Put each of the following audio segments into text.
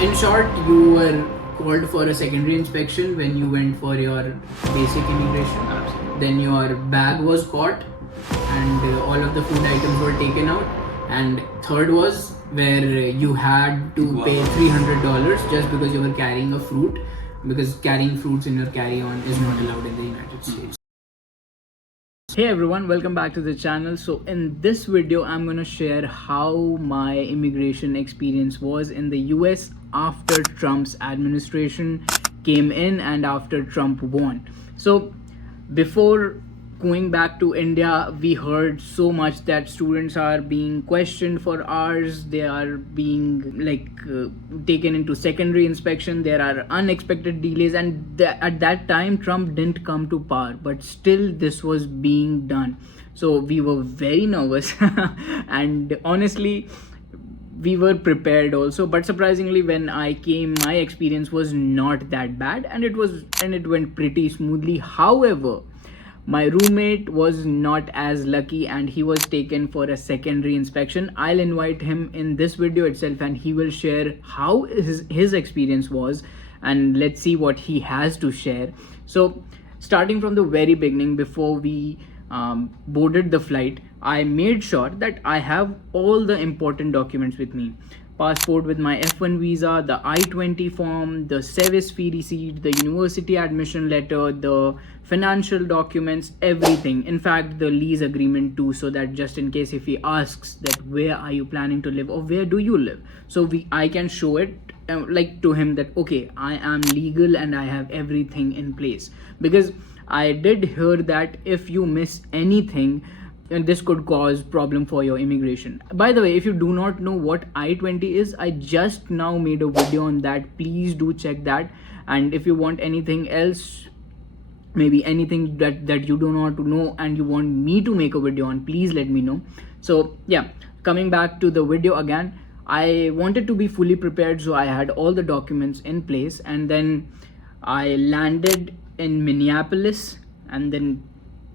in short, you were called for a secondary inspection when you went for your basic immigration. Absolutely. Then your bag was caught and all of the food items were taken out. And third was where you had to pay $300 just because you were carrying a fruit, because carrying fruits in your carry-on is not allowed in the United States. Hey everyone, welcome back to the channel. So in this video I'm going to share how my immigration experience was in the US after Trump's administration came in and after Trump won. So before going back to India, we heard so much that students are being questioned for hours, they are being taken into secondary inspection, there are unexpected delays, and at that time Trump didn't come to power, but still this was being done. So we were very nervous and honestly we were prepared also, but surprisingly when I came, my experience was not that bad and it went pretty smoothly. However, my roommate was not as lucky and he was taken for a secondary inspection. I'll invite him in this video itself and he will share how his experience was, and let's see what he has to share. So starting from the very beginning, before we boarded the flight, I made sure that I have all the important documents with me. Passport with my F1 visa, the I-20 form, the service fee receipt, the university admission letter, the financial documents, everything. In fact, the lease agreement too, so that just in case if he asks that where are you planning to live or where do you live, so I can show it to him that okay, I am legal and I have everything in place. Because I did hear that if you miss anything, and this could cause problem for your immigration. By the way, if you do not know what I-20 is, I just now made a video on that. Please do check that. And if you want anything else, maybe anything that you do not know and you want me to make a video on, please let me know. So yeah, coming back to the video again, I wanted to be fully prepared, so I had all the documents in place, and then I landed in Minneapolis. And then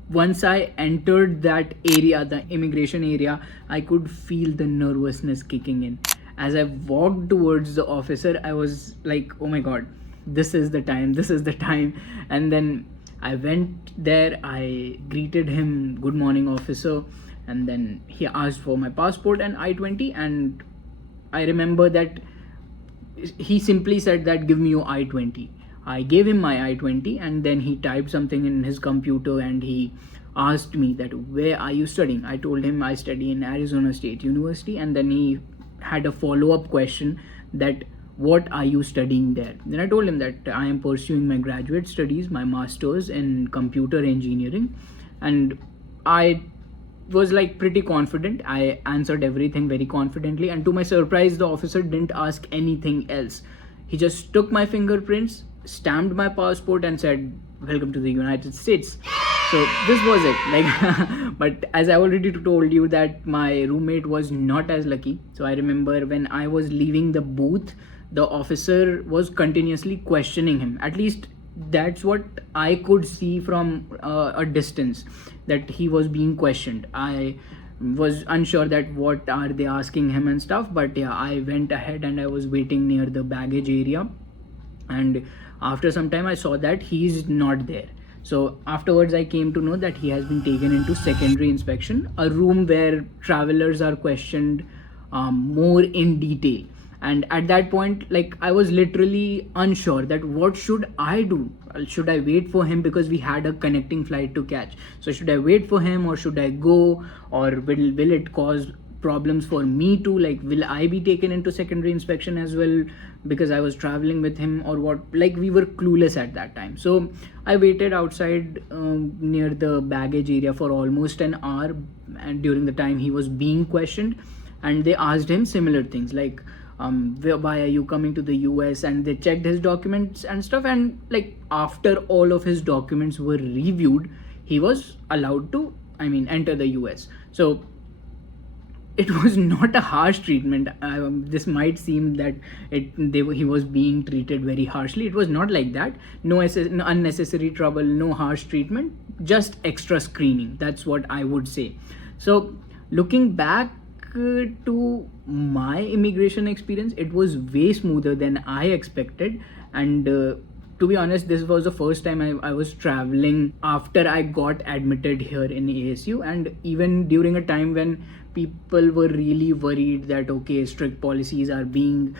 once I entered that area, the immigration area, I could feel the nervousness kicking in. As I walked towards the officer, I was like, oh my god, this is the time. And then I went there, I greeted him, good morning officer, and then he asked for my passport and I-20, and I remember that he simply said that give me your I-20. I gave him my I-20 and then he typed something in his computer and he asked me that where are you studying. I told him I study in Arizona State University, and then he had a follow-up question that what are you studying there. Then I told him that I am pursuing my graduate studies, my master's in computer engineering, and I was pretty confident. I answered everything very confidently, and to my surprise the officer didn't ask anything else. He just took my fingerprints, stamped my passport and said welcome to the United States. So this was it. But as I already told you that my roommate was not as lucky. So I remember when I was leaving the booth, the officer was continuously questioning him. At least that's what I could see from a distance, that he was being questioned. I was unsure that what are they asking him and stuff, but yeah, I went ahead and I was waiting near the baggage area, and after some time I saw that he's not there. So afterwards I came to know that he has been taken into secondary inspection, a room where travelers are questioned more in detail. And at that point, I was literally unsure that what should I do. Should I wait for him, because we had a connecting flight to catch? So should I wait for him or should I go, or will it cause problems for me too? Will I be taken into secondary inspection as well because I was traveling with him, or what? We were clueless at that time. So I waited outside near the baggage area for almost an hour, and during the time he was being questioned, and they asked him similar things why are you coming to the US, and they checked his documents and stuff, and after all of his documents were reviewed, he was allowed to enter the US. So it was not a harsh treatment. This might seem that he was being treated very harshly. It was not like that. No unnecessary trouble, no harsh treatment, just extra screening. That's what I would say. So looking back to my immigration experience, it was way smoother than I expected. And to be honest, this was the first time I was traveling after I got admitted here in ASU, and even during a time when people were really worried that okay, strict policies are being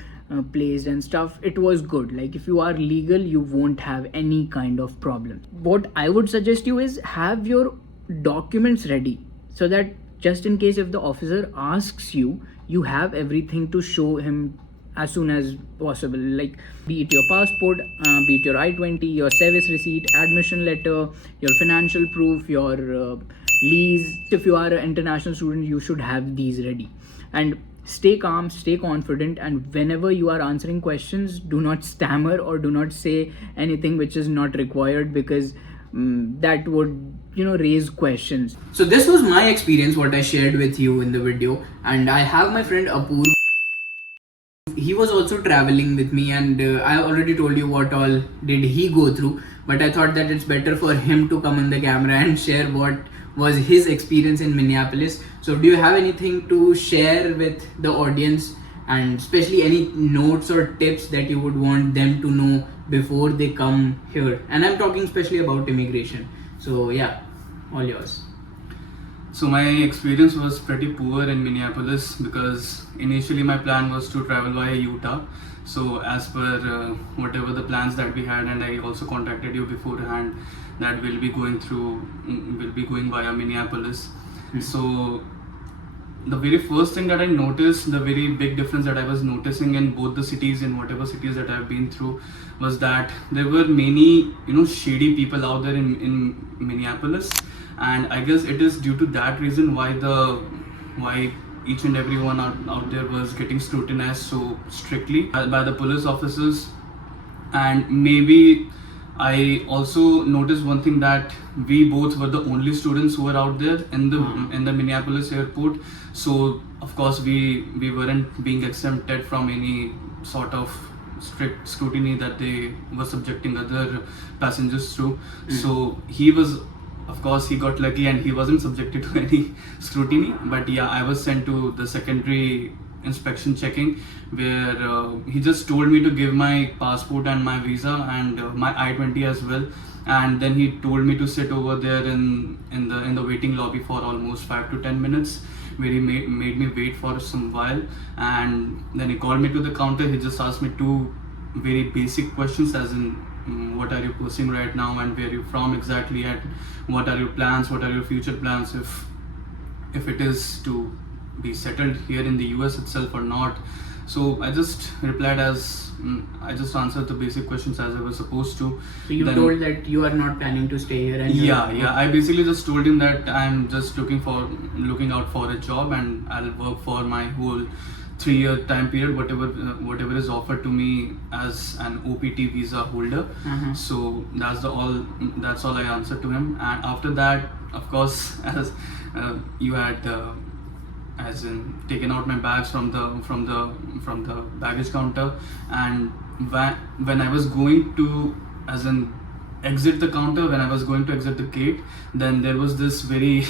placed and stuff, it was good. Like if you are legal, you won't have any kind of problem. What I would suggest you is have your documents ready, so that just in case if the officer asks you, you have everything to show him as soon as possible, like be it your passport, be it your I-20, your service receipt, admission letter, your financial proof, your lease. If you are an international student, you should have these ready. And stay calm, stay confident, and whenever you are answering questions, do not stammer or do not say anything which is not required, because that would raise questions. So this was my experience, what I shared with you in the video. And I have my friend Apoor. He was also traveling with me, and I already told you what all did he go through, but I thought that it's better for him to come on the camera and share what was his experience in Minneapolis. So do you have anything to share with the audience, and especially any notes or tips that you would want them to know before they come here? And I'm talking especially about immigration. So yeah, all yours. So my experience was pretty poor in Minneapolis, because initially my plan was to travel via Utah. So as per whatever the plans that we had, and I also contacted you beforehand, that we'll be going via Minneapolis. So the very first thing that I noticed, the very big difference that I was noticing in both the cities, in whatever cities that I've been through, was that there were many shady people out there in Minneapolis. And I guess it is due to that reason why each and everyone out there was getting scrutinized so strictly by the police officers. And maybe I also noticed one thing, that we both were the only students who were out there in the Minneapolis airport. So of course we weren't being exempted from any sort of strict scrutiny that they were subjecting other passengers to. So of course he got lucky and he wasn't subjected to any scrutiny. But yeah, I was sent to the secondary inspection checking, where he just told me to give my passport and my visa and my I-20 as well. And then he told me to sit over there in the waiting lobby for almost 5 to 10 minutes, where he made me wait for some while. And then he called me to the counter. He just asked me two very basic questions, as in what are you pursuing right now, and where are you from exactly, and what are your plans, what are your future plans, if it is to be settled here in the US itself or not. So I just replied I just answered the basic questions as I was supposed to. So you told that you are not planning to stay here? And yeah, I basically just told him that I'm just looking out for a job, and I'll work for my whole 3-year time period, whatever is offered to me as an OPT visa holder. So that's all I answered to him. And after that, of course, as you had as in taken out my bags from the baggage counter, and when I was going to exit the counter, when I was going to exit the gate, then there was this very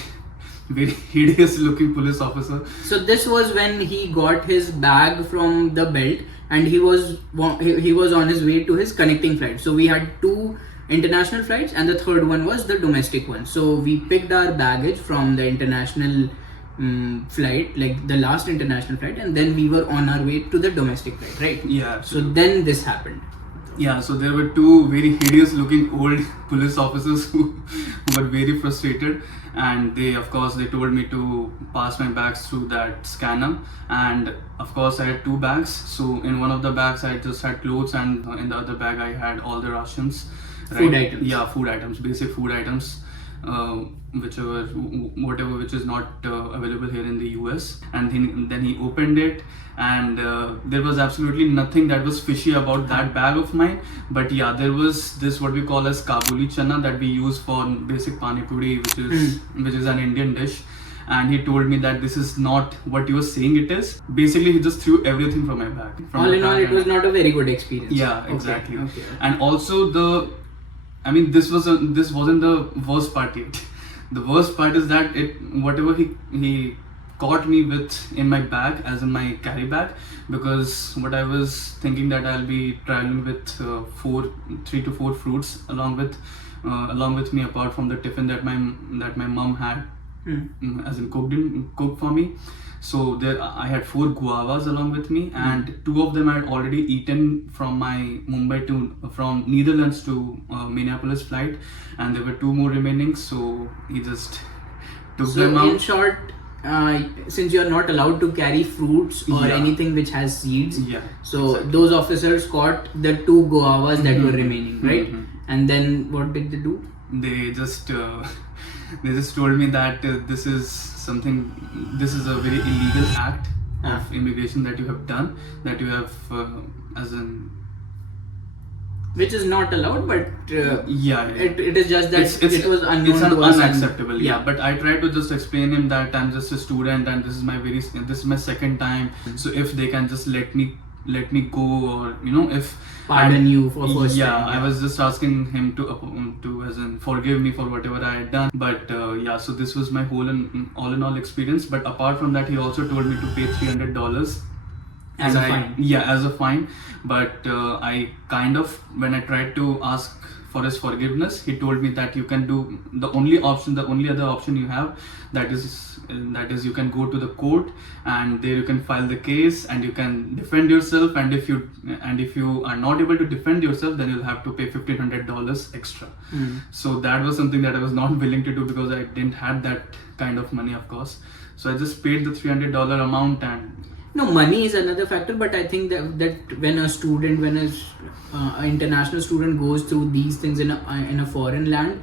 very hideous looking police officer. So this was when he got his bag from the belt, and he was on his way to his connecting flight. So we had 2 international flights, and the third one was the domestic one. So we picked our baggage from the international flight, like the last international flight, and then we were on our way to the domestic flight, right? Yeah, absolutely. So then this happened. Yeah, so there were 2 very hideous looking old police officers who were very frustrated, and they told me to pass my bags through that scanner. And of course I had 2 bags, so in one of the bags I just had clothes, and in the other bag I had all the rations, right? Food items. Yeah, food items, basic food items, whatever which is not available here in the US. And then he opened it, and there was absolutely nothing that was fishy about that bag of mine. But yeah, there was this what we call as Kabuli chana that we use for basic pani puri, which is an Indian dish. And he told me that this is not what you were saying it is. Basically, he just threw everything from my bag. All in all, it was not a very good experience. Yeah, exactly. Okay. And also this wasn't the worst part yet. The worst part is that whatever he caught me with in my bag, as in my carry bag, because what I was thinking that I'll be traveling with 3 to 4 fruits along with me, apart from the tiffin that my mom had, as in cooked for me. So there I had 4 guavas along with me, and 2 of them I had already eaten from my from Netherlands to Minneapolis flight, and there were 2 more remaining. So he just took So them out. in short, since you are not allowed to carry fruits or Yeah. anything which has seeds, Yeah. so exactly. those officers caught the 2 guavas that were remaining, right? Mhm. And then what did they do? They just told me that this is a very illegal act of immigration that you have done, that you have as in Which is not allowed, but yeah. it is just that it was unknown it's to us. unacceptable. Yeah, but I tried to just explain him that I'm just a student and this is my second time. So if they can just let me go, or if Pardon you for first yeah, time. I was just asking him to as in forgive me for whatever I had done. But yeah, so this was my all in all experience. But apart from that, he also told me to pay $300 As a fine. Yeah, as a fine. But I kind of, when I tried to ask for his forgiveness, he told me that you can do the only other option you have, that is you can go to the court, and there you can file the case and you can defend yourself, and if you are not able to defend yourself, then you'll have to pay $1,500 extra. So that was something that I was not willing to do, because I didn't have that kind of money, of course. So I just paid the $300 amount. And No, money is another factor, but I think that when an international student goes through these things in a foreign land,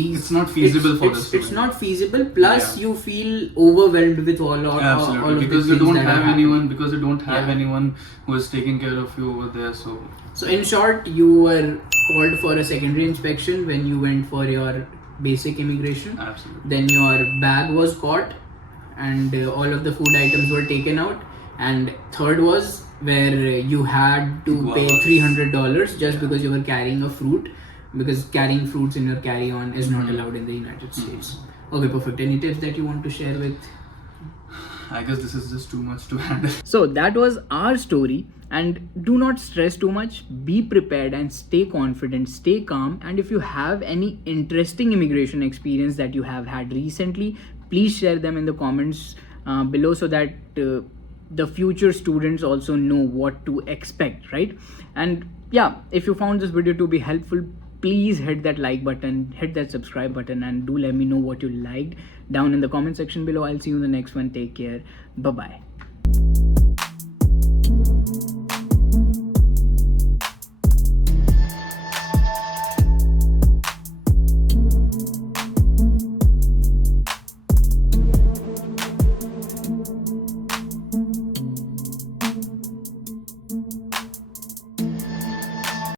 it's not feasible for the It's student. not feasible. Plus, Yeah. you feel overwhelmed with all Absolutely, of because the you things don't that have are anyone, because you don't have Yeah. anyone who is taking care of you over there. So in short, you were called for a secondary inspection when you went for your basic immigration. Absolutely. Then your bag was caught, and all of the food items were taken out. And third was where you had to pay Guavas. $300 just because you were carrying a fruit, because carrying fruits in your carry-on is not allowed in the United States. Okay, perfect. Any tips that you want to share with? I guess this is just too much to handle. So that was our story, and do not stress too much. Be prepared and stay confident, stay calm. And if you have any interesting immigration experience that you have had recently, please share them in the comments below, so that the future students also know what to expect, right? And yeah, if you found this video to be helpful, please hit that like button, hit that subscribe button, and do let me know what you liked down in the comment section below. I'll see you in the next one. Take care. Bye bye.